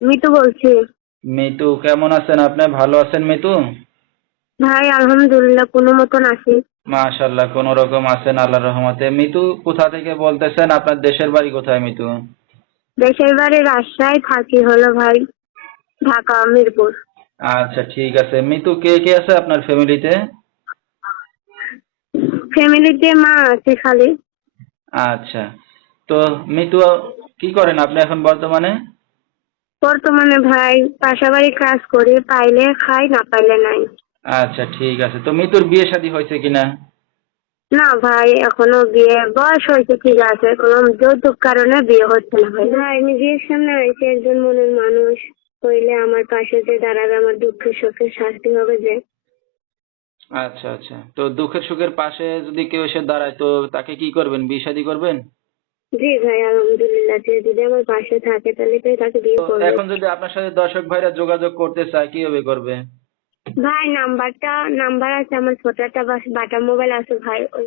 মিতু বলছি। মিতু, কেমন আছেন আপনি? ভালো আছেন মিতু? ভাই আলহামদুলিল্লাহ কোনো মতন আছি। মাশাআল্লাহ, কোন রকম আছেন আল্লাহর রহমতে। মিতু, কোথা থেকে বলতেছেন? আপনার দেশের বাড়ি কোথায় মিতু? দেশের বাড়ি রাজশাহী, থাকি হলো ভাই ঢাকা মিরপুর। আচ্ছা, ঠিক আছে। মিতু, কে কে আছে আপনার ফ্যামিলিতে? ফ্যামিলিতে মা আছে খালি। আচ্ছা। তো মিতু, কি করেন আপনি এখন বর্তমানে? বর্তমানে ভাই বাসাবাড়ি কাজ করি, পাইলে খাই না পাইলে নাই। আচ্ছা, ঠিক আছে। তো মিতুর বিয়ে শাদী হয়েছে কিনা? না ভাই এখনো বিয়ে বয়স হয়েছে ঠিক আছে, কোনো যৌতুক কারণে বিয়ে হচ্ছে না ভাই। ভাই আমি বিয়ের সামনে আইছি, একজন মনের মানুষ হইলে আমার পাশে যে দাঁড়াবে, আমার দুঃখের সুখের শাস্তি হবে যে। আচ্ছা আচ্ছা, তো দুঃখের সুখের পাশে যদি কেউ এসে দাঁড়ায়, তো তাকে কি করবেন? বিয়ে শাদী করবেন? জি ভাই আলহামদুলিল্লাহ, যে যদি আমার পাশে থাকে তাহলে তো তাকে বিয়ে তো করবো। এখন যদি আপনার সাথে দর্শক ভাইরা যোগাযোগ করতে চায়, কিভাবে করবে? ভাই নাম্বার আছে আমার, ছোট একটা বাটা মোবাইল আছে ভাই।